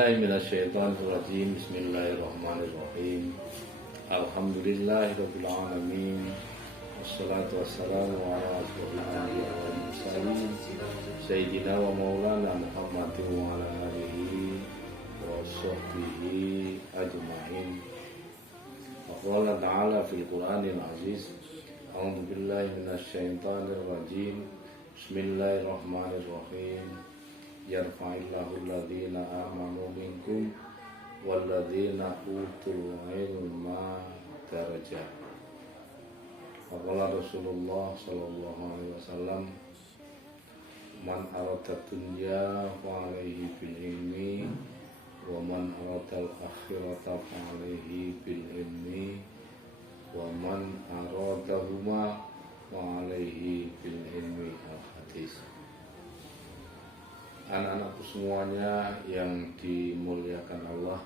billahi minasyaitonir rajim. Bismillahirrahmanirrahim. Alhamdulillahirabbil alamin. Wassalatu wassalamu ala asyrofil anbiya'i wal mursalin sayyidina wa maulana Muhammadin wa ala alihi wa sahbihi ajma'in. Wa qala ta'ala fil Qur'anil aziz. A'udzu billahi minasyaitonir rajim. Bismillahirrahmanirrahim. Yarfa'illahu alladhina amanu minkum walladhina utul ilma darajat. Faqala Rasulullah sallallahu alaihi wasallam, man arada dunya fa alaihi bil ilmi wa man arada al akhirata fa alaihi bil ilmi wa man aradahuma fa alaihi bil ilmi. Al hadis. Anak-anakku semuanya yang dimuliakan Allah,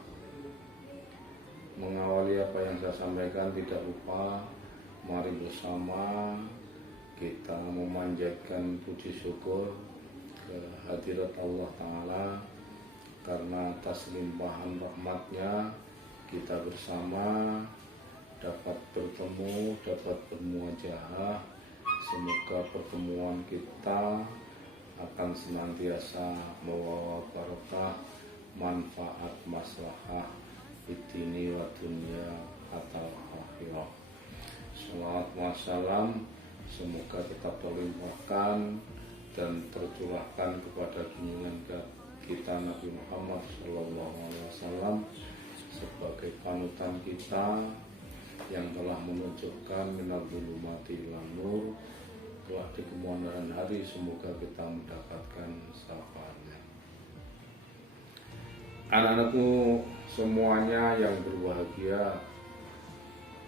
mengawali apa yang saya sampaikan tidak lupa mari bersama kita memanjatkan puji syukur ke hadirat Allah Ta'ala, karena atas limpahan rahmatnya kita bersama dapat bertemu, dapat bermuajahah. Semoga pertemuan kita akan senantiasa membawa barokah, manfaat, maslahah fitini wa dunya atau akhirah. Salawat wa salam semoga tetap terlimpahkan dan tercurahkan kepada junjungan kita Nabi Muhammad sallallahu alaihi wasallam sebagai panutan kita yang telah menunjukkan minal zulumati ilan nur. Telah di kemudian hari semoga kita mendapatkan syafaatnya. Anak-anakku semuanya yang berbahagia,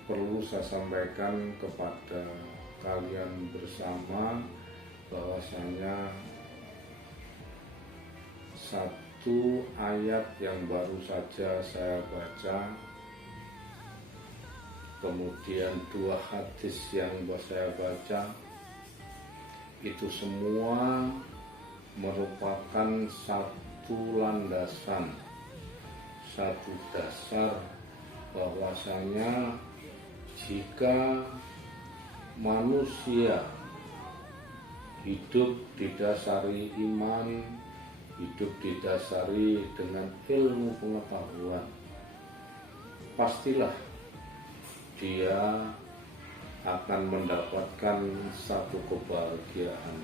perlu saya sampaikan kepada kalian bersama bahwasanya satu ayat yang baru saja saya baca, kemudian dua hadis yang saya baca, itu semua merupakan satu landasan, satu dasar bahwasanya jika manusia hidup didasari iman, hidup didasari dengan ilmu pengetahuan, pastilah dia akan mendapatkan satu kebahagiaan.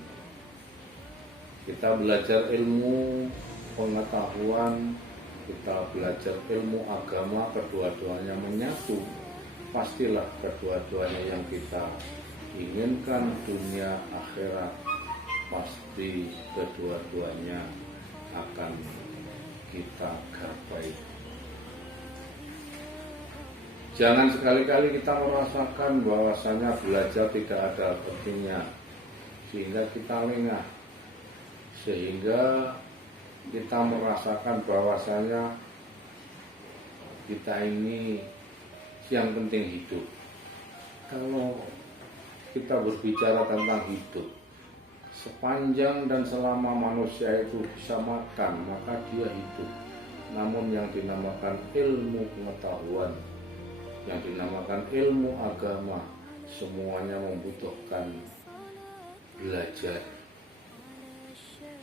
Kita belajar ilmu pengetahuan, kita belajar ilmu agama, kedua-duanya menyatu. Pastilah kedua-duanya yang kita inginkan, dunia akhirat, pasti kedua-duanya akan kita gapai. Jangan sekali-kali kita merasakan bahwasanya belajar tidak ada pentingnya, sehingga kita lengah, sehingga kita merasakan bahwasanya kita ini yang penting hidup. Kalau kita berbicara tentang hidup, sepanjang dan selama manusia itu bisa makan, maka dia hidup. Namun yang dinamakan ilmu pengetahuan, yang dinamakan ilmu agama, semuanya membutuhkan belajar,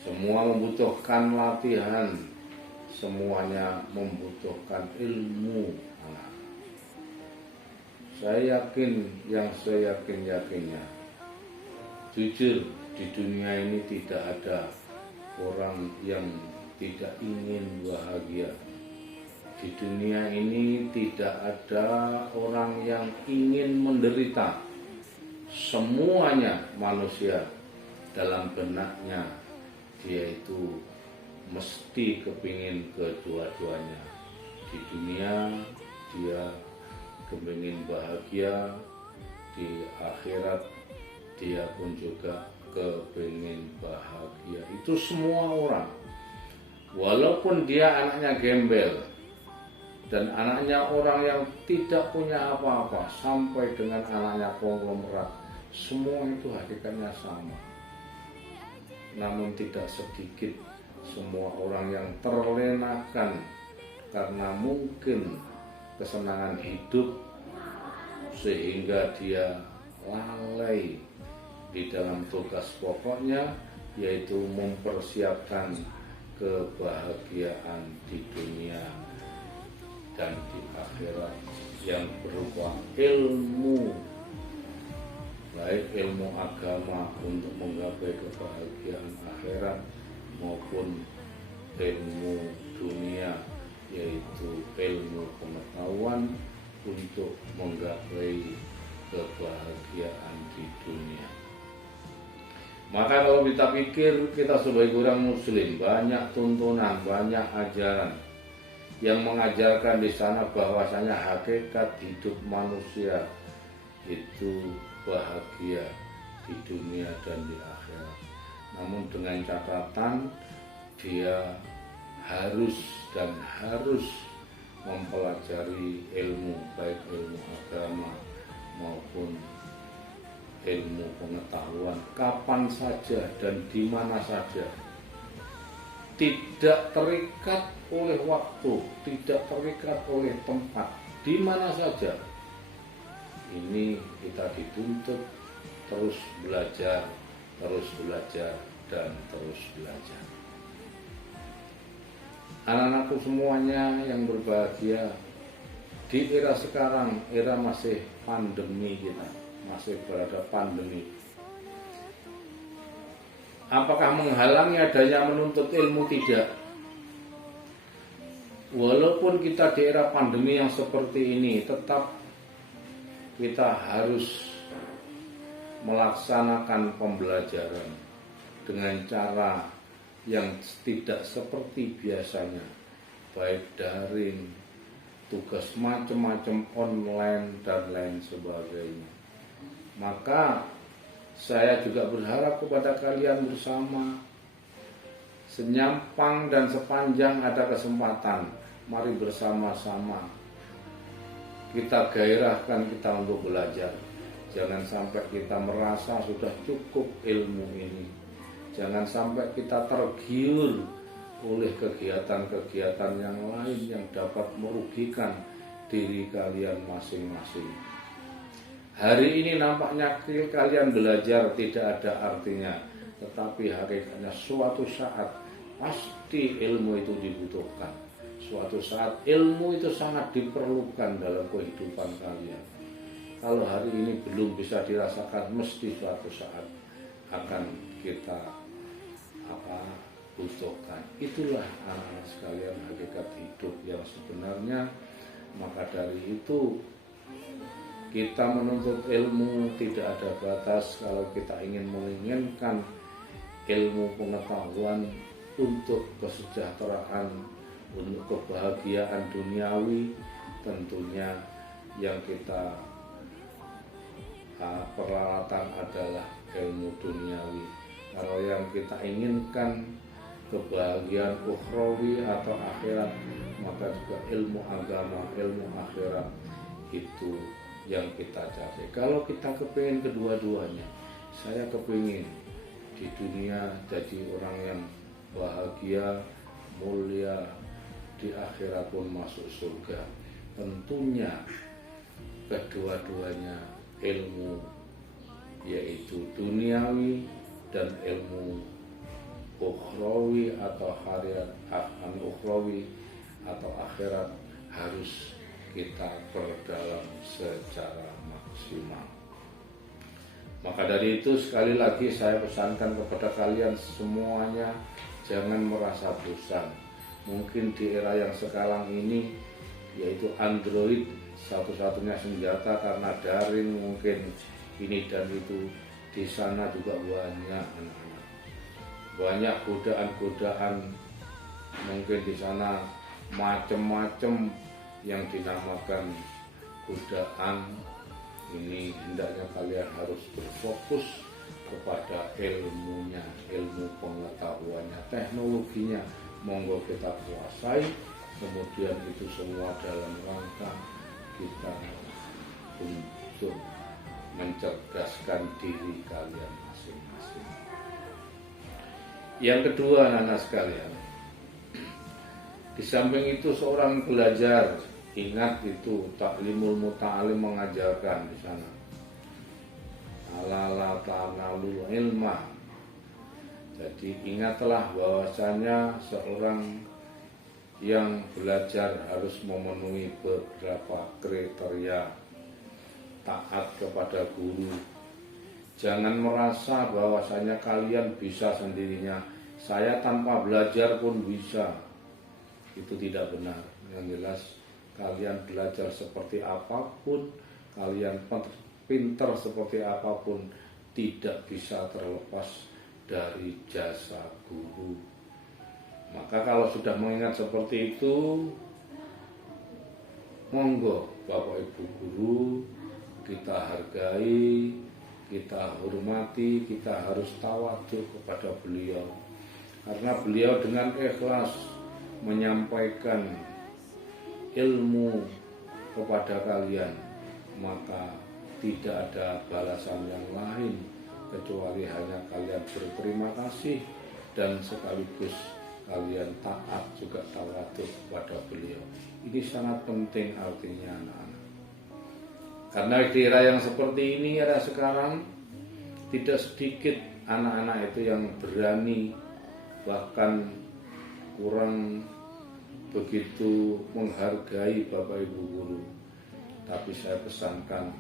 semua membutuhkan latihan, semuanya membutuhkan ilmu. Saya yakin, yang saya yakinnya, jujur di dunia ini tidak ada orang yang tidak ingin bahagia. Di dunia ini tidak ada orang yang ingin menderita. Semuanya manusia dalam benaknya dia itu mesti kepingin kedua-duanya. Di dunia dia kepingin bahagia, di akhirat dia pun juga kepingin bahagia. Itu semua orang. Walaupun dia anaknya gembel dan anaknya orang yang tidak punya apa-apa, sampai dengan anaknya konglomerat, semua itu hakikatnya sama. Namun tidak sedikit semua orang yang terlenakan karena mungkin kesenangan hidup sehingga dia lalai di dalam tugas pokoknya, yaitu mempersiapkan kebahagiaan di dunia dan di akhirat yang berupa ilmu, baik ilmu agama untuk menggapai kebahagiaan akhirat maupun ilmu dunia, yaitu ilmu pengetahuan untuk menggapai kebahagiaan di dunia. Maka kalau kita pikir kita sebagai orang muslim, banyak tuntunan, banyak ajaran yang mengajarkan di sana bahwasanya hakikat hidup manusia itu bahagia di dunia dan di akhirat. Namun dengan catatan dia harus mempelajari ilmu, baik ilmu agama maupun ilmu pengetahuan, kapan saja dan di mana saja, tidak terikat oleh waktu, tidak terikat oleh tempat, di mana saja. Ini kita dituntut terus belajar dan terus belajar. Anak-anakku semuanya yang berbahagia, di era sekarang, era masih pandemi, kita masih berada pandemi. Apakah menghalangi adanya menuntut ilmu? Tidak. Walaupun kita di era pandemi yang seperti ini, tetap kita harus melaksanakan pembelajaran dengan cara yang tidak seperti biasanya, baik daring, tugas macam-macam online dan lain sebagainya. Maka saya juga berharap kepada kalian bersama, senyampang dan sepanjang ada kesempatan, mari bersama-sama kita gairahkan kita untuk belajar. Jangan sampai kita merasa sudah cukup ilmu ini. Jangan sampai kita tergiur oleh kegiatan-kegiatan yang lain yang dapat merugikan diri kalian masing-masing. Hari ini nampaknya kalian belajar tidak ada artinya, tetapi hakikatnya suatu saat pasti ilmu itu dibutuhkan. Suatu saat ilmu itu sangat diperlukan dalam kehidupan kalian. Kalau hari ini belum bisa dirasakan, mesti suatu saat akan kita butuhkan. Itulah anak-anak sekalian hakikat hidup yang sebenarnya. Maka dari itu kita menuntut ilmu tidak ada batas. Kalau kita menginginkan ilmu pengetahuan untuk kesejahteraan, untuk kebahagiaan duniawi, tentunya yang kita peralatan adalah ilmu duniawi. Kalau yang kita inginkan kebahagiaan ukhrawi atau akhirat, maka juga ilmu agama, ilmu akhirat itu yang kita cari. Kalau kita kepingin kedua-duanya, saya kepingin di dunia jadi orang yang bahagia, mulia, di akhirat pun masuk surga. Tentunya kedua-duanya ilmu, yaitu duniawi dan ilmu ukhrawi atau ukhrawi atau akhirat harus kita perdalam secara maksimal. Maka dari itu sekali lagi saya pesankan kepada kalian semuanya, jangan merasa bosan. Mungkin di era yang sekarang ini, yaitu Android satu-satunya senjata, karena daring mungkin ini dan itu, di sana juga banyak anak-anak, banyak godaan-godaan, mungkin di sana macam-macam yang dinamakan godaan. Ini hendaknya kalian harus berfokus kepada ilmunya, ilmu pengetahuannya, teknologinya monggo kita kuasai. Kemudian itu semua dalam rangka kita untuk mencerdaskan diri kalian masing-masing. Yang kedua, anak-anak sekalian, di samping itu seorang belajar, ingat itu taklimul muta'alim mengajarkan di sana. Ala ta'nalul ilma. Jadi ingatlah bahwasanya seorang yang belajar harus memenuhi beberapa kriteria. Taat kepada guru. Jangan merasa bahwasanya kalian bisa sendirinya. Saya tanpa belajar pun bisa. Itu tidak benar. Yang jelas kalian belajar seperti apapun, kalian pintar seperti apapun, tidak bisa terlepas dari jasa guru. Maka kalau sudah mengingat seperti itu, monggo Bapak Ibu guru, kita hargai, kita hormati, kita harus tawadhu kepada beliau. Karena beliau dengan ikhlas menyampaikan ilmu kepada kalian, maka tidak ada balasan yang lain kecuali hanya kalian berterima kasih dan sekaligus kalian taat juga tawadhu kepada beliau. Ini sangat penting artinya anak-anak. Karena di era yang seperti ini, era sekarang, tidak sedikit anak-anak itu yang berani, bahkan kurang begitu menghargai Bapak Ibu guru. Tapi saya pesankan,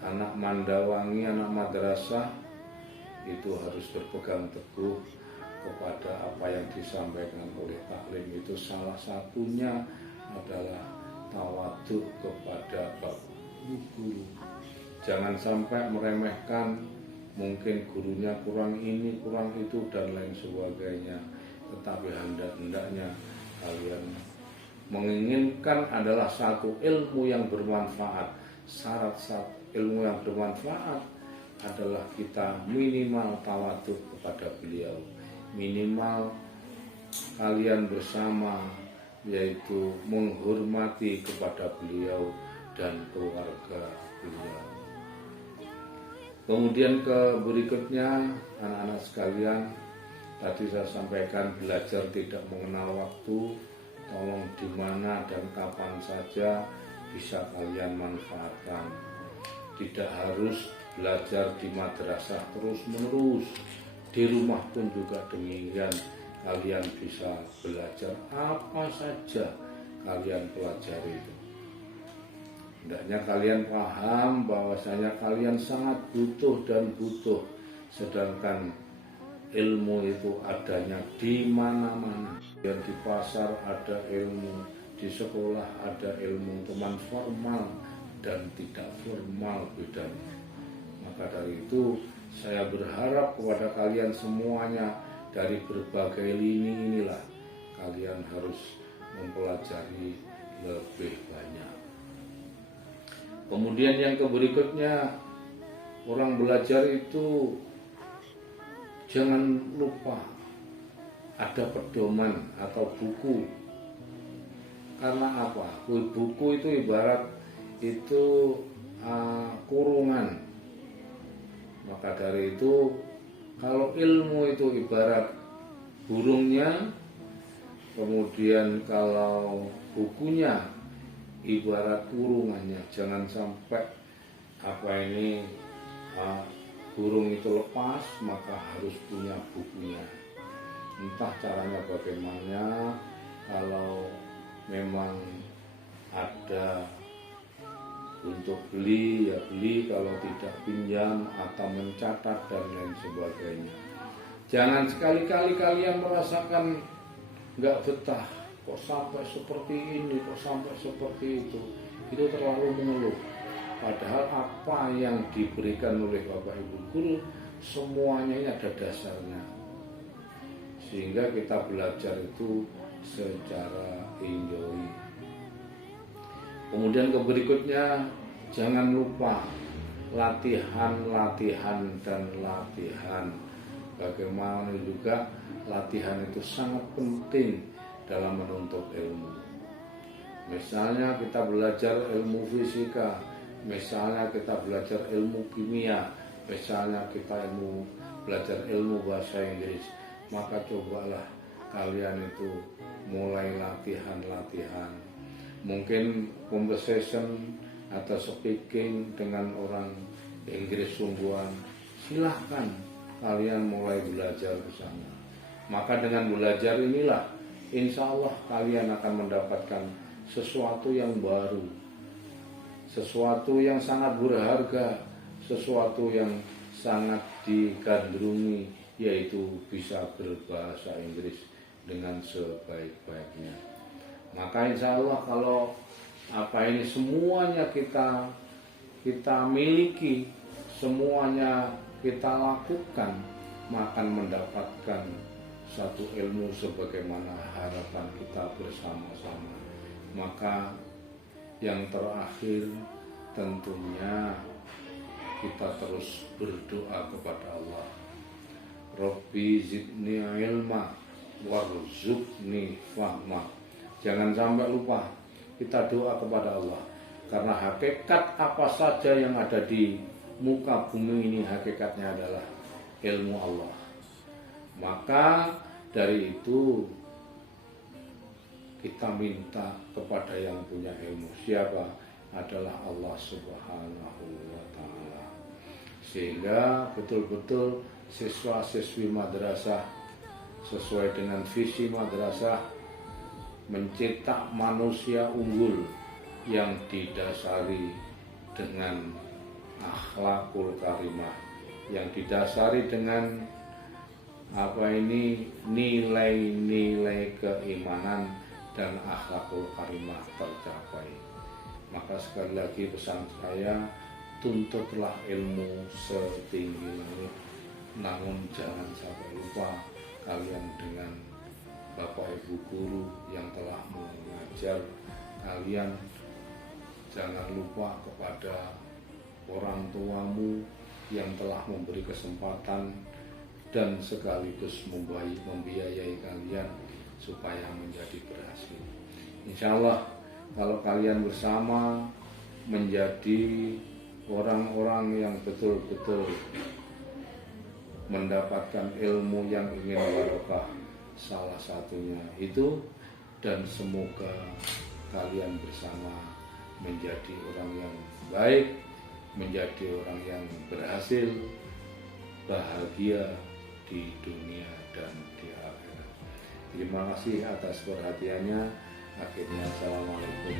anak Mandawangi, anak madrasah itu harus berpegang teguh kepada apa yang disampaikan oleh taklim itu. Salah satunya adalah tawadhu kepada Bapak Guru. Jangan sampai meremehkan, mungkin gurunya kurang ini, kurang itu dan lain sebagainya. Tetapi hendaknya kalian menginginkan adalah satu ilmu yang bermanfaat. Syarat ilmu yang bermanfaat adalah kita minimal tawadhu kepada beliau, minimal kalian bersama, yaitu menghormati kepada beliau dan keluarga beliau. Kemudian berikutnya anak-anak sekalian, tadi saya sampaikan belajar tidak mengenal waktu. Tolong di mana dan kapan saja bisa kalian manfaatkan. Tidak harus belajar di madrasah terus-menerus. Di rumah pun juga demikian. Kalian bisa belajar apa saja kalian pelajari itu. Hendaknya kalian paham bahwasanya kalian sangat butuh dan butuh, sedangkan ilmu itu adanya di mana-mana. Dan di pasar ada ilmu, di sekolah ada ilmu, teman formal dan tidak formal bedanya. Maka dari itu saya berharap kepada kalian semuanya, dari berbagai lini inilah kalian harus mempelajari lebih banyak. Kemudian yang berikutnya, orang belajar itu jangan lupa ada pedoman atau buku. Karena apa? Buku itu ibarat itu kurungan. Maka dari itu, kalau ilmu itu ibarat burungnya, kemudian kalau bukunya ibarat kurungannya. Jangan sampai burung itu lepas, maka harus punya bukunya. Entah caranya bagaimana, kalau memang ada untuk beli, ya beli, kalau tidak pinjam atau mencatat dan lain sebagainya. Jangan sekali-kali kalian merasakan nggak betah, kok sampai seperti ini, kok sampai seperti itu terlalu mengeluh. Padahal apa yang diberikan oleh Bapak Ibu guru, semuanya ini ada dasarnya, sehingga kita belajar itu secara enjoy. Kemudian berikutnya, jangan lupa latihan dan latihan. Bagaimana juga latihan itu sangat penting dalam menuntut ilmu. Misalnya kita belajar ilmu fisika, misalnya kita belajar ilmu kimia, misalnya kita belajar ilmu bahasa Inggris. maka cobalah kalian itu mulai latihan. Mungkin conversation atau speaking dengan orang Inggris sungguhan, silahkan kalian mulai belajar bersama. Maka dengan belajar inilah insya Allah kalian akan mendapatkan sesuatu yang baru, sesuatu yang sangat berharga, sesuatu yang sangat digandrungi, yaitu bisa berbahasa Inggris dengan sebaik-baiknya. Maka insya Allah kalau ini semuanya kita miliki, semuanya kita lakukan, maka mendapatkan satu ilmu sebagaimana harapan kita bersama-sama. Maka yang terakhir tentunya kita terus berdoa kepada Allah. Rabbi zidni ilma warzuqni fahma. Jangan sampai lupa kita doa kepada Allah, karena hakikat apa saja yang ada di muka bumi ini hakikatnya adalah ilmu Allah. Maka dari itu kita minta kepada yang punya ilmu. Siapa? Adalah Allah Subhanahu wa Ta'ala. Sehingga betul-betul siswa-siswi madrasah sesuai dengan visi madrasah mencetak manusia unggul yang didasari dengan akhlakul karimah, yang didasari dengan nilai-nilai keimanan dan akhlakul karimah tercapai. Maka sekali lagi pesan saya, tuntutlah ilmu setinggi langit, namun jangan sampai lupa kalian dengan Bapak Ibu guru yang telah mengajar kalian. Jangan lupa kepada orang tuamu yang telah memberi kesempatan dan sekaligus membiayai kalian supaya menjadi berhasil. Insya Allah kalau kalian bersama menjadi orang-orang yang betul-betul mendapatkan ilmu yang ingin barokah, salah satunya itu, dan semoga kalian bersama menjadi orang yang baik, menjadi orang yang berhasil, bahagia di dunia dan di akhirat. Terima kasih atas perhatiannya. Akhirnya, assalamualaikum